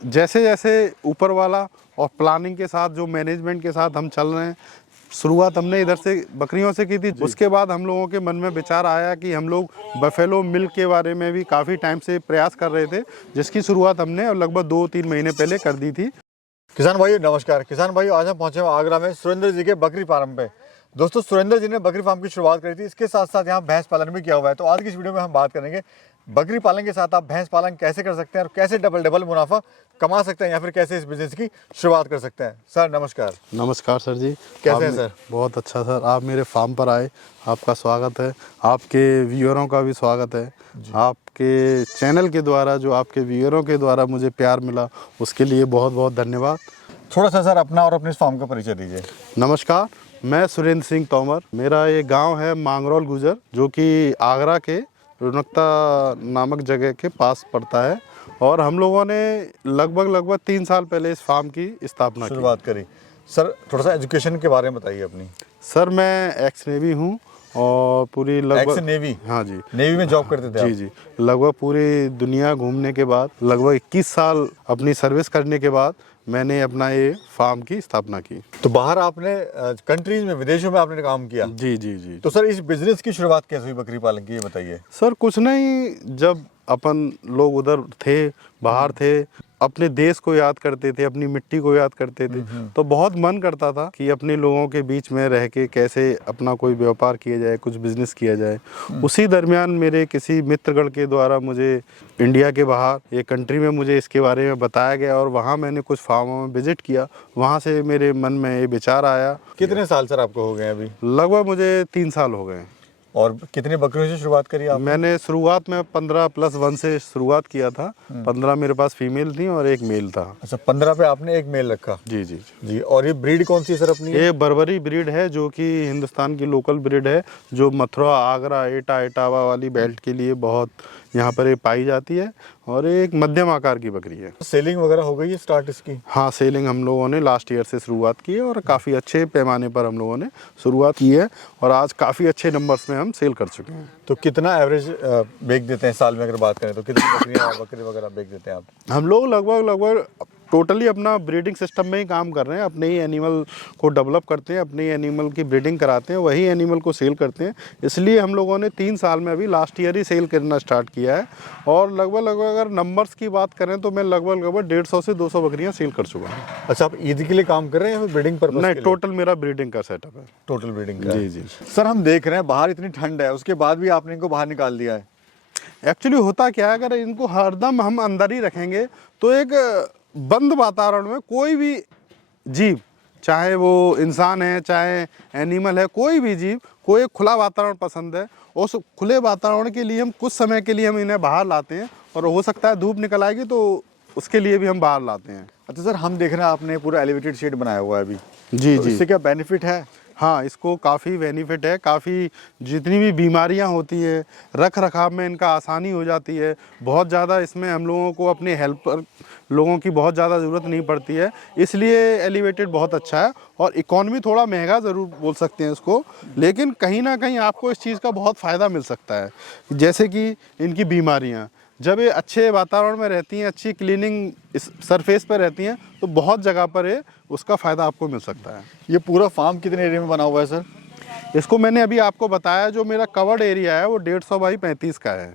जैसे जैसे ऊपर वाला और प्लानिंग के साथ जो मैनेजमेंट के साथ हम चल रहे हैं, शुरुआत हमने इधर से बकरियों से की थी। उसके बाद हम लोगों के मन में विचार आया कि हम लोग बफेलो मिल्क के बारे में भी काफ़ी टाइम से प्रयास कर रहे थे, जिसकी शुरुआत हमने लगभग 2-3 महीने पहले कर दी थी। किसान भाई नमस्कार। किसान भाई आज हम पहुंचे हैं आगरा में सुरेंद्र जी के बकरी फार्म पे। दोस्तों सुरेंद्र जी ने बकरी फार्म की शुरुआत करी थी, इसके साथ साथ यहाँ भैंस पालन भी किया हुआ है। तो आज की इस वीडियो में हम बात करेंगे बकरी पालन के साथ आप भैंस पालन कैसे कर सकते हैं और कैसे डबल मुनाफा कमा सकते हैं या फिर कैसे इस बिजनेस की शुरुआत कर सकते हैं। सर नमस्कार। नमस्कार सर जी, कैसे हैं सर? बहुत अच्छा सर, आप मेरे फार्म पर आए, आपका स्वागत है। आपके व्यूअरों का भी स्वागत है। आपके चैनल के द्वारा जो आपके व्यूअरों के द्वारा मुझे प्यार मिला, उसके लिए बहुत बहुत धन्यवाद। थोड़ा सा सर अपना और अपने इस फार्म का परिचय दीजिए। नमस्कार, मैं सुरेंद्र सिंह तोमर। मेरा ये गांव है मांगरोल गुजर, जो कि आगरा के रुनकता नामक जगह के पास पड़ता है, और हम लोगों ने लगभग 3 साल पहले इस फार्म की स्थापना शुरुआत करी। सर थोड़ा सा एजुकेशन के बारे में बताइए अपनी। सर मैं एक्स नेवी हूँ और पूरी एक्स नेवी? हाँ जी, नेवी में जॉब करते थे जी जी। लगभग पूरी दुनिया घूमने के बाद, लगभग 21 साल अपनी सर्विस करने के बाद मैंने अपना ये फार्म की स्थापना की। तो बाहर आपने कंट्रीज में, विदेशों में आपने काम किया? जी जी जी। तो सर इस बिजनेस की शुरुआत कैसे हुई बकरी पालन की, ये बताइए। सर कुछ नहीं, जब अपन लोग उधर थे, बाहर थे, अपने देश को याद करते थे, अपनी मिट्टी को याद करते थे, तो बहुत मन करता था कि अपने लोगों के बीच में रह के कैसे अपना कोई व्यापार किया जाए, कुछ बिजनेस किया जाए। उसी दरमियान मेरे किसी मित्रगण के द्वारा मुझे इंडिया के बाहर एक कंट्री में मुझे इसके बारे में बताया गया, और वहाँ मैंने कुछ फार्मों में विजिट किया। वहाँ से मेरे मन में ये विचार आया। कितने साल सर आपको हो गए अभी? लगभग मुझे 3 साल हो गए। और कितने बकरियों से शुरुआत करी आपने? मैंने शुरुआत में 15+1 से शुरुआत किया था। 15 मेरे पास फीमेल थी और एक मेल था। अच्छा, 15 पे आपने एक मेल रखा? जी जी जी। और ये ब्रीड कौन सी है सर अपनी? ये बर्बरी ब्रीड है, जो कि हिंदुस्तान की लोकल ब्रीड है, जो मथुरा, आगरा, एटा, इटावा वाली बेल्ट के लिए बहुत यहाँ पर ये पाई जाती है, और एक मध्यम आकार की बकरी है। सेलिंग वगैरह हो गई है स्टार्ट इसकी? हाँ, सेलिंग हम लोगों ने लास्ट ईयर से शुरुआत की है, और काफ़ी अच्छे पैमाने पर हम लोगों ने शुरुआत की है, और आज काफ़ी अच्छे नंबर्स में हम सेल कर चुके हैं। तो कितना एवरेज बेच देते हैं साल में, अगर बात करें तो कितनी बकरी वगैरह बेच देते हैं आप? हम लोग लगभग टोटली अपना ब्रीडिंग सिस्टम में ही काम कर रहे हैं। अपने ही एनिमल को डेवलप करते हैं, अपने ही एनिमल की ब्रीडिंग कराते हैं, वही एनिमल को सेल करते हैं। इसलिए हम लोगों ने 3 साल में अभी लास्ट ईयर ही सेल करना स्टार्ट किया है, और लगभग अगर नंबर्स की बात करें तो मैं लगभग 150 से 200 बकरियां सेल कर चुका हूँ। अच्छा, आप ईद के लिए काम कर रहे हैं या फिर ब्रीडिंग पर्पस? नहीं, टोटल मेरा ब्रीडिंग का सेटअप है। टोटल ब्रीडिंग का? जी जी। सर हम देख रहे हैं बाहर इतनी ठंड है, उसके बाद भी आपने इनको बाहर निकाल दिया है। एक्चुअली होता क्या है, अगर इनको हरदम हम अंदर ही रखेंगे तो एक बंद वातावरण में कोई भी जीव, चाहे वो इंसान है चाहे एनिमल है, कोई भी जीव को एक खुला वातावरण पसंद है। उस खुले वातावरण के लिए हम कुछ समय के लिए हम इन्हें बाहर लाते हैं, और हो सकता है धूप निकल आएगी तो उसके लिए भी हम बाहर लाते हैं। अच्छा सर, हम देख रहे हैं आपने पूरा एलिवेटेड शेड बनाया हुआ है अभी। जी तो जी। इससे क्या बेनिफिट है? हाँ, इसको काफ़ी बेनिफिट है। काफ़ी जितनी भी बीमारियां होती हैं, रख रखाव में इनका आसानी हो जाती है। बहुत ज़्यादा इसमें हम लोगों को अपने हेल्पर लोगों की बहुत ज़्यादा ज़रूरत नहीं पड़ती है, इसलिए एलिवेटेड बहुत अच्छा है। और इकॉनमी थोड़ा महंगा ज़रूर बोल सकते हैं इसको, लेकिन कहीं ना कहीं आपको इस चीज़ का बहुत फ़ायदा मिल सकता है। जैसे कि इनकी बीमारियाँ, जब ये अच्छे वातावरण में रहती हैं, अच्छी क्लीनिंग इस सरफेस पर रहती हैं, तो बहुत जगह पर ये उसका फ़ायदा आपको मिल सकता है। ये पूरा फार्म कितने एरिया में बना हुआ है सर? इसको मैंने अभी आपको बताया, जो मेरा कवर्ड एरिया है वो 150 बाई 35 का है।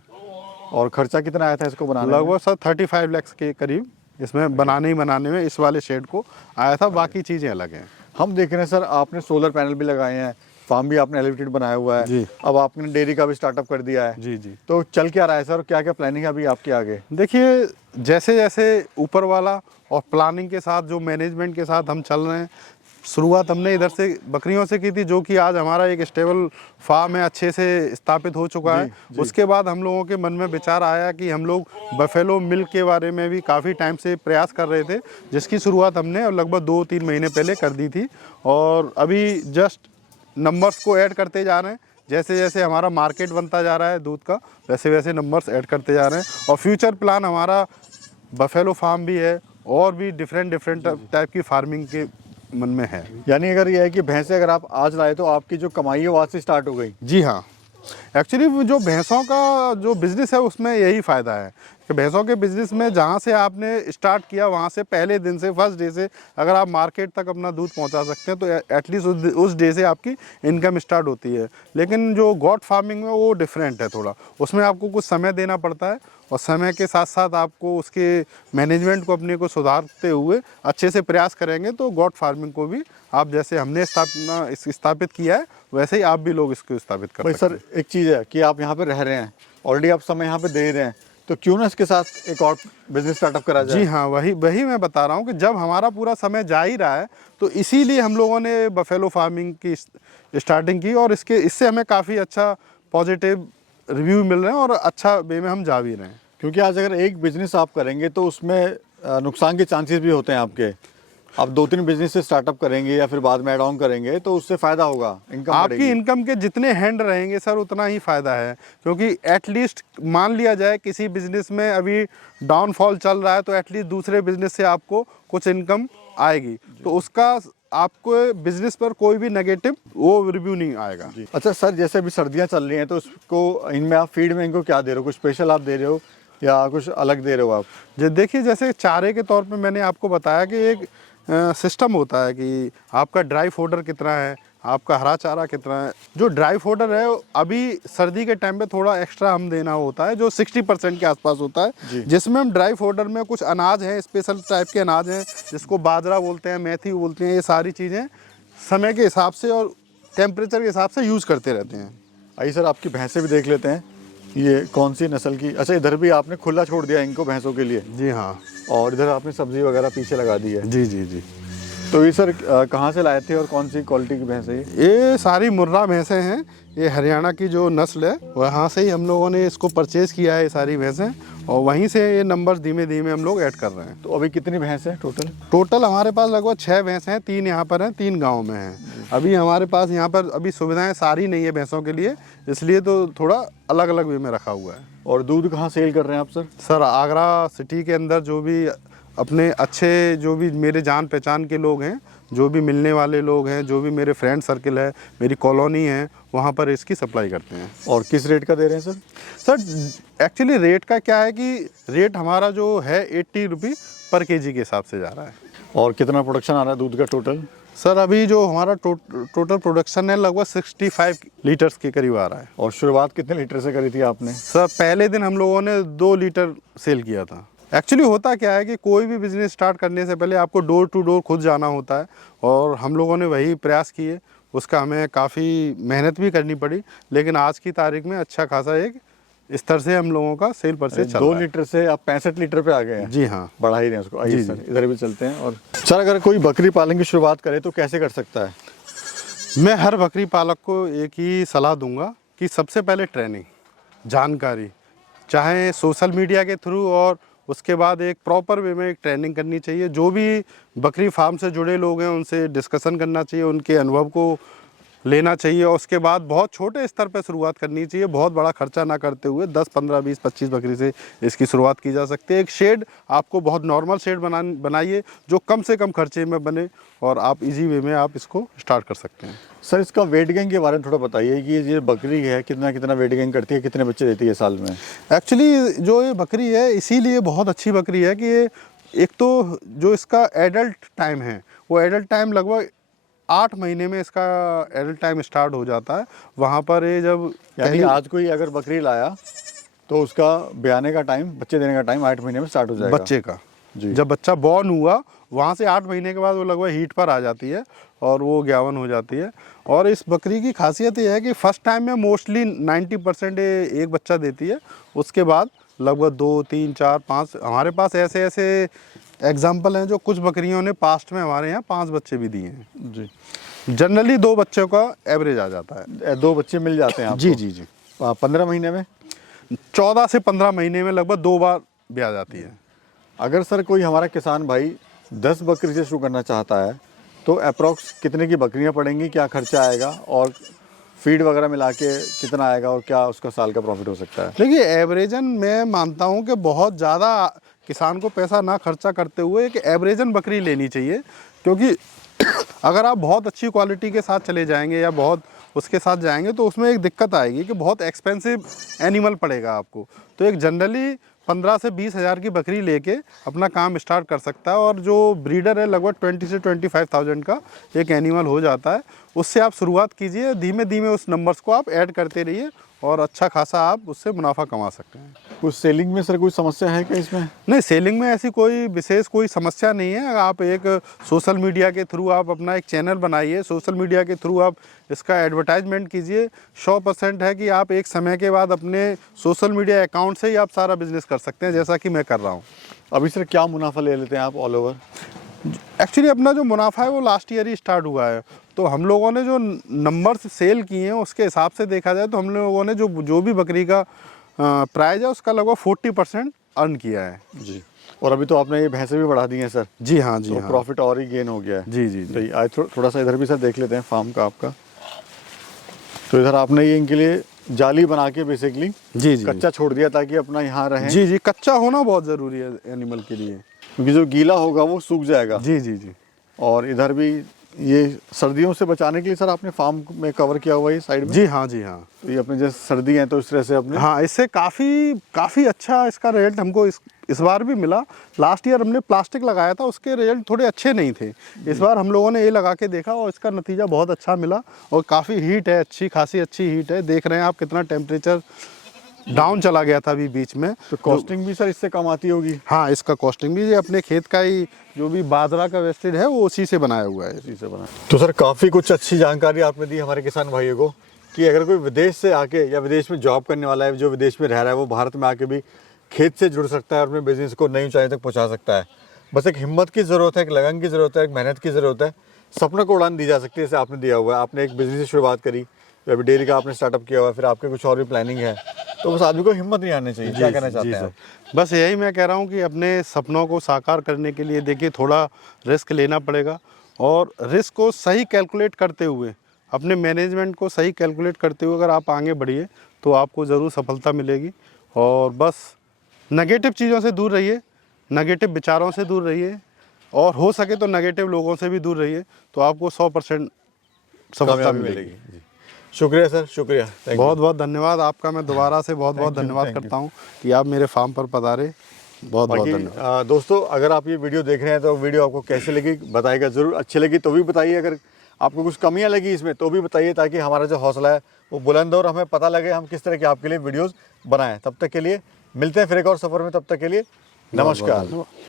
और खर्चा कितना आया था इसको बनाने में? लगभग सर 35 लाख के करीब इसमें बनाने में इस वाले शेड को आया था। बाकी चीज़ें अलग हैं। हम देख रहे हैं सर आपने सोलर पैनल भी लगाए हैं, फार्म भी आपने एलिवेटेड बनाया हुआ है जी। अब आपने डेयरी का भी स्टार्टअप कर दिया है। जी जी। तो चल क्या रहा है सर, क्या क्या प्लानिंग है अभी आपके आगे? देखिए, जैसे जैसे ऊपर वाला और प्लानिंग के साथ जो मैनेजमेंट के साथ हम चल रहे हैं, शुरुआत हमने इधर से बकरियों से की थी, जो कि आज हमारा एक स्टेबल फार्म है, अच्छे से स्थापित हो चुका है। उसके बाद हम लोगों के मन में विचार आया कि हम लोग बफेलो मिल्क के बारे में भी काफ़ी टाइम से प्रयास कर रहे थे, जिसकी शुरुआत हमने लगभग 2-3 महीने पहले कर दी थी, और अभी जस्ट नंबर्स को ऐड करते जा रहे हैं। जैसे जैसे हमारा मार्केट बनता जा रहा है दूध का, वैसे वैसे नंबर्स ऐड करते जा रहे हैं। और फ्यूचर प्लान हमारा बफेलो फार्म भी है, और भी डिफरेंट टाइप की फार्मिंग के मन में है। यानी अगर ये है कि भैंसें अगर आप आज लाए तो आपकी जो कमाई है वो आज से स्टार्ट हो गई? जी हाँ, एक्चुअली जो भैंसों का जो बिज़नेस है उसमें यही फ़ायदा है। कि भैंसों के बिजनेस में जहाँ से आपने स्टार्ट किया वहाँ से पहले दिन से, फर्स्ट डे से अगर आप मार्केट तक अपना दूध पहुँचा सकते हैं तो एटलीस्ट उस डे से आपकी इनकम स्टार्ट होती है। लेकिन जो गॉट फार्मिंग में वो डिफरेंट है थोड़ा, उसमें आपको कुछ समय देना पड़ता है और समय के साथ साथ आपको उसके मैनेजमेंट को अपने को सुधारते हुए अच्छे से प्रयास करेंगे तो गॉट फार्मिंग को भी आप जैसे हमने स्थापित किया है वैसे ही आप भी लोग इसको स्थापित कर भाई सकते हैं। सर एक चीज़ है कि आप यहाँ पे रह रहे हैं, ऑलरेडी आप समय यहाँ पे दे रहे हैं, तो क्यों ना इसके साथ एक और बिजनेस स्टार्टअप करा जाए। जी हाँ, वही मैं बता रहा हूँ कि जब हमारा पूरा समय जा ही रहा है तो इसीलिए हम लोगों ने बफेलो फार्मिंग की स्टार्टिंग की और इससे हमें काफ़ी अच्छा पॉजिटिव रिव्यू मिल रहे हैं और अच्छा वे में हम जा भी रहे हैं। क्योंकि आज अगर एक बिजनेस आप करेंगे तो उसमें नुकसान के चांसेस भी होते हैं आपके। आप 2-3 बिजनेस से स्टार्टअप करेंगे या फिर बाद में ऐड ऑन करेंगे तो उससे फ़ायदा होगा, इनकम आपकी इनकम के जितने हैंड रहेंगे सर उतना ही फ़ायदा है, क्योंकि एटलीस्ट मान लिया जाए किसी बिजनेस में अभी डाउनफॉल चल रहा है तो एटलीस्ट दूसरे बिजनेस से आपको कुछ इनकम आएगी, तो उसका आपको बिजनेस पर कोई भी नेगेटिव वो रिव्यू नहीं आएगा। अच्छा सर, जैसे अभी सर्दियाँ चल रही हैं तो उसको इनमें आप फीड में इनको क्या दे रहे हो, कुछ स्पेशल आप दे रहे हो या कुछ अलग दे रहे हो आप? देखिए जैसे चारे के तौर पे मैंने आपको बताया कि एक सिस्टम होता है कि आपका ड्राई फोडर कितना है, आपका हरा चारा कितना है। जो ड्राई फोडर है अभी सर्दी के टाइम पे थोड़ा एक्स्ट्रा हम देना होता है जो 60% के आसपास होता है, जिसमें हम ड्राई फोडर में कुछ अनाज हैं, स्पेशल टाइप के अनाज हैं जिसको बाजरा बोलते हैं, मेथी बोलते हैं, ये सारी चीज़ें समय के हिसाब से और टेम्परेचर के हिसाब से यूज़ करते रहते हैं। आइए सर आपकी भैंसें भी देख लेते हैं, ये कौन सी नस्ल की। अच्छा, इधर भी आपने खुला छोड़ दिया इनको भैंसों के लिए? जी हाँ। और इधर आपने सब्जी वगैरह पीछे लगा दी है? जी जी जी। तो ये सर कहाँ से लाए थे और कौन सी क्वालिटी की भैंस है ये सारी मुर्रा भैंसें हैं, ये हरियाणा की जो नस्ल है वहाँ से ही हम लोगों ने इसको परचेज़ किया है ये सारी भैंसें, और वहीं से ये नंबर धीमे धीमे हम लोग ऐड कर रहे हैं। तो अभी कितनी भैंस है टोटल? टोटल हमारे पास लगभग 6 भैंस हैं, 3 यहाँ पर हैं, 3 गांव में हैं। अभी हमारे पास यहाँ पर अभी सुविधाएं सारी नहीं है भैंसों के लिए, इसलिए तो थोड़ा अलग अलग वे में रखा हुआ है। और दूध कहाँ सेल कर रहे हैं आप सर? सर आगरा सिटी के अंदर जो भी अपने अच्छे जो भी मेरे जान पहचान के लोग हैं, जो भी मिलने वाले लोग हैं, जो भी मेरे फ्रेंड सर्किल है, मेरी कॉलोनी है, वहाँ पर इसकी सप्लाई करते हैं। और किस रेट का दे रहे हैं सर? सर एक्चुअली रेट का क्या है कि रेट हमारा जो है 80 रुपये पर केजी के हिसाब से जा रहा है। और कितना प्रोडक्शन आ रहा है दूध का टोटल? सर अभी जो हमारा टोटल प्रोडक्शन है लगभग 65 लीटर्स के करीब आ रहा है। और शुरुआत कितने लीटर से करी थी आपने? सर पहले दिन हम लोगों ने 2 लीटर सेल किया था। एक्चुअली होता क्या है कि कोई भी बिज़नेस स्टार्ट करने से पहले आपको डोर टू डोर खुद जाना होता है, और हम लोगों ने वही प्रयास किए, उसका हमें काफ़ी मेहनत भी करनी पड़ी, लेकिन आज की तारीख में अच्छा खासा एक स्तर से हम लोगों का सेल परचेज चल रहा है। 2 लीटर से आप 65 लीटर पे आ गए हैं? जी हाँ, बढ़ा ही रहे हैं उसको। आइए सर इधर भी चलते हैं। और सर अगर कोई बकरी पालन की शुरुआत करे तो कैसे कर सकता है? मैं हर बकरी पालक को एक ही सलाह दूंगा कि सबसे पहले ट्रेनिंग, जानकारी, चाहे सोशल मीडिया के थ्रू, और उसके बाद एक प्रॉपर वे में एक ट्रेनिंग करनी चाहिए। जो भी बकरी फार्म से जुड़े लोग हैं उनसे डिस्कशन करना चाहिए, उनके अनुभव को लेना चाहिए, और उसके बाद बहुत छोटे स्तर पर शुरुआत करनी चाहिए। बहुत बड़ा खर्चा ना करते हुए 10, 15, 20, 25 बकरी से इसकी शुरुआत की जा सकती है। एक शेड आपको बहुत नॉर्मल शेड बनाइए जो कम से कम खर्चे में बने, और आप इजी वे में आप इसको स्टार्ट कर सकते हैं। सर इसका वेट गेन के बारे में थोड़ा बताइए कि ये बकरी है कितना कितना वेट गेन करती है, कितने बच्चे देती है साल में? एक्चुअली जो ये बकरी है इसीलिए बहुत अच्छी बकरी है कि ये एक तो जो इसका एडल्ट टाइम है वो एडल्ट टाइम लगभग 8 महीने में इसका एडल्ट टाइम स्टार्ट हो जाता है। वहाँ पर ये जब यानी आज कोई अगर बकरी लाया तो उसका ब्याने का टाइम, बच्चे देने का टाइम 8 महीने में स्टार्ट हो जाएगा बच्चे का। जी। जब बच्चा बॉर्न हुआ वहाँ से 8 महीने के बाद वो लगभग हीट पर आ जाती है और वो 51 हो जाती है। और इस बकरी की खासियत ये है कि फर्स्ट टाइम में मोस्टली 90% एक बच्चा देती है, उसके बाद लगभग 2, 3, 4, 5 हमारे पास ऐसे ऐसे एग्जाम्पल हैं जो कुछ बकरियों ने पास्ट में हमारे यहाँ 5 बच्चे भी दिए हैं। जी। जनरली 2 बच्चों का एवरेज आ जाता है। 2 बच्चे मिल जाते हैं आपको? जी जी जी। 15 महीने में? 14 से 15 महीने में लगभग 2 बार भी आ जाती है। अगर सर कोई हमारा किसान भाई 10 बकरी से शुरू करना चाहता है तो अप्रॉक्स कितने की बकरियां पड़ेंगी, क्या खर्चा आएगा, और फीड वगैरह मिला के कितना आएगा, और क्या उसका साल का प्रॉफिट हो सकता है? देखिए एवरेजन मैं मानता हूँ कि बहुत ज़्यादा किसान को पैसा ना खर्चा करते हुए एक एवरेजन बकरी लेनी चाहिए, क्योंकि अगर आप बहुत अच्छी क्वालिटी के साथ चले जाएंगे या बहुत उसके साथ जाएंगे तो उसमें एक दिक्कत आएगी कि बहुत एक्सपेंसिव एनिमल पड़ेगा आपको। तो एक जनरली 15 से 20 हज़ार की बकरी लेके अपना काम स्टार्ट कर सकता है। और जो ब्रीडर है लगभग 20 से 25,000 का एक एनिमल हो जाता है। उससे आप शुरुआत कीजिए, धीमे धीमे उस नंबर्स को आप ऐड करते रहिए और अच्छा खासा आप उससे मुनाफा कमा सकते हैं। कुछ सेलिंग में सर कोई समस्या है क्या इसमें? नहीं, सेलिंग में ऐसी कोई विशेष कोई समस्या नहीं है। अगर आप एक सोशल मीडिया के थ्रू आप अपना एक चैनल बनाइए, सोशल मीडिया के थ्रू आप इसका एडवर्टाइजमेंट कीजिए, 100% है कि आप एक समय के बाद अपने सोशल मीडिया अकाउंट से ही आप सारा बिजनेस कर सकते हैं, जैसा कि मैं कर रहा हूँ। अभी सर क्या मुनाफा ले लेते हैं आप ऑल ओवर? एक्चुअली अपना जो मुनाफा है वो लास्ट ईयर ही स्टार्ट हुआ है। तो हम लोगों ने जो नंबर्स सेल किए हैं उसके हिसाब से देखा जाए तो हम लोगों ने जो भी बकरी का प्राइस है उसका लगभग 40% अर्न किया है। जी। और अभी तो आपने ये भैंसें भी बढ़ा दी हैं सर। जी हाँ, जी तो हाँ। प्रॉफिट और ही गेन हो गया है। जी जी जी। तो आज थोड़ा सा इधर भी सर देख लेते हैं फार्म का आपका। तो इधर आपने ये इनके लिए जाली बना के बेसिकली जी जी कच्चा छोड़ दिया ताकि अपना यहाँ रहें। जी जी, कच्चा होना बहुत ज़रूरी है एनिमल के लिए, क्योंकि जो गीला होगा वो सूख जाएगा। जी जी जी। और इधर भी ये सर्दियों से बचाने के लिए सर आपने फार्म में कवर किया हुआ है साइड में? जी हाँ, जी हाँ। तो ये अपने जैसे सर्दी है तो इस तरह से अपने हाँ, इससे काफ़ी अच्छा इसका रिजल्ट हमको इस बार भी मिला। लास्ट ईयर हमने प्लास्टिक लगाया था, उसके रिजल्ट थोड़े अच्छे नहीं थे। इस बार हम लोगों ने ये लगा के देखा और इसका नतीजा बहुत अच्छा मिला। और काफ़ी हीट है, अच्छी हीट है। देख रहे हैं आप कितना टेम्परेचर डाउन चला गया था अभी बीच में। तो कॉस्टिंग भी सर इससे कम आती होगी? हाँ, इसका कॉस्टिंग भी ये अपने खेत का ही जो भी बाजरा का वेस्टेज है वो उसी से बनाया हुआ है। इसी से बना। तो सर काफ़ी कुछ अच्छी जानकारी आपने दी हमारे किसान भाइयों को कि अगर कोई विदेश से आके या विदेश में जॉब करने वाला है, जो विदेश में रह रहा है, वो भारत में आके भी खेत से जुड़ सकता है और अपने बिजनेस को नई ऊंचाई तक पहुंचा सकता है। बस एक हिम्मत की ज़रूरत है, एक लगन की ज़रूरत है, एक मेहनत की ज़रूरत है। सपनों को उड़ान दी जा सकती है, जैसे आपने दिया हुआ है। आपने एक बिजनेस से शुरुआत करी, फिर अभी डेयरी का आपने स्टार्टअप किया हुआ है, फिर आपके कुछ और भी प्लानिंग है। तो बस आदमी को हिम्मत नहीं आनी चाहिए। क्या कहना चाहते हैं आप? बस यही मैं कह रहा हूँ कि अपने सपनों को साकार करने के लिए देखिए थोड़ा रिस्क लेना पड़ेगा। और रिस्क को सही कैलकुलेट करते हुए, अपने मैनेजमेंट को सही कैलकुलेट करते हुए अगर आप आगे बढ़िए तो आपको ज़रूर सफलता मिलेगी। और बस नेगेटिव चीज़ों से दूर रहिए, नेगेटिव विचारों से दूर रहिए, और हो सके तो नेगेटिव लोगों से भी दूर रहिए, तो आपको 100% सफलता मिलेगी। शुक्रिया सर, शुक्रिया। बहुत बहुत धन्यवाद आपका। मैं दोबारा से बहुत बहुत धन्यवाद करता हूँ कि आप मेरे फार्म पर पधारे। बहुत बहुत धन्यवाद। दोस्तों, अगर आप ये वीडियो देख रहे हैं तो वीडियो आपको कैसे लगी बताइएगा ज़रूर। अच्छी लगी तो भी बताइए, अगर आपको कुछ कमियां लगी इसमें तो भी बताइए, ताकि हमारा जो हौसला है वो बुलंद हो और हमें पता लगे हम किस तरह के आपके लिए वीडियोज़ बनाएं। तब तक के लिए मिलते हैं फिर एक और सफ़र में। तब तक के लिए नमस्कार।